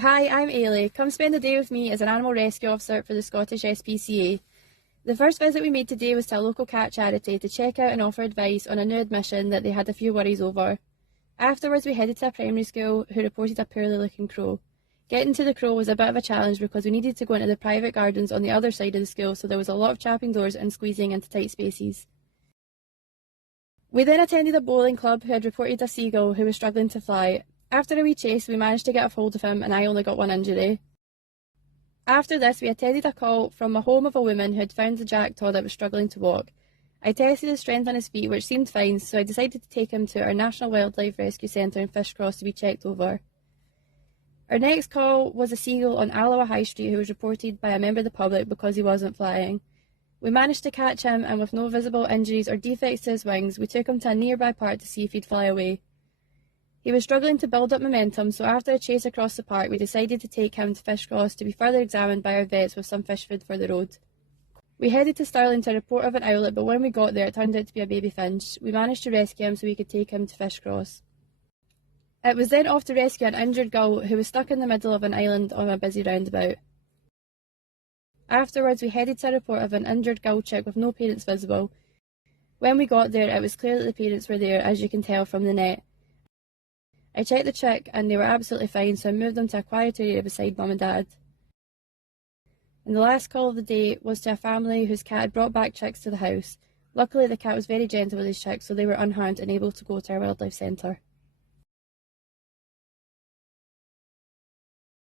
Hi, I'm Eilidh. Come spend the day with me as an animal rescue officer for the Scottish SPCA. The first visit we made today was to a local cat charity to check out and offer advice on a new admission that they had a few worries over. Afterwards we headed to a primary school who reported a poorly looking crow. Getting to the crow was a bit of a challenge because we needed to go into the private gardens on the other side of the school, so there was a lot of chapping doors and squeezing into tight spaces. We then attended a bowling club who had reported a seagull who was struggling to fly. After a wee chase, we managed to get a hold of him and I only got one injury. After this, we attended a call from a home of a woman who had found a jackdaw that was struggling to walk. I tested his strength on his feet, which seemed fine, so I decided to take him to our National Wildlife Rescue Centre in Fishcross to be checked over. Our next call was a seagull on Alloa High Street who was reported by a member of the public because he wasn't flying. We managed to catch him, and with no visible injuries or defects to his wings, we took him to a nearby park to see if he'd fly away. He was struggling to build up momentum, so after a chase across the park, we decided to take him to Fishcross to be further examined by our vets with some fish food for the road. We headed to Stirling to report of an owlet, but when we got there it turned out to be a baby finch. We managed to rescue him so we could take him to Fishcross. It was then off to rescue an injured gull who was stuck in the middle of an island on a busy roundabout. Afterwards we headed to a report of an injured gull chick with no parents visible. When we got there it was clear that the parents were there, as you can tell from the net. I checked the chick and they were absolutely fine, so I moved them to a quieter area beside Mum and Dad. And the last call of the day was to a family whose cat had brought back chicks to the house. Luckily the cat was very gentle with his chicks, so they were unharmed and able to go to our wildlife centre.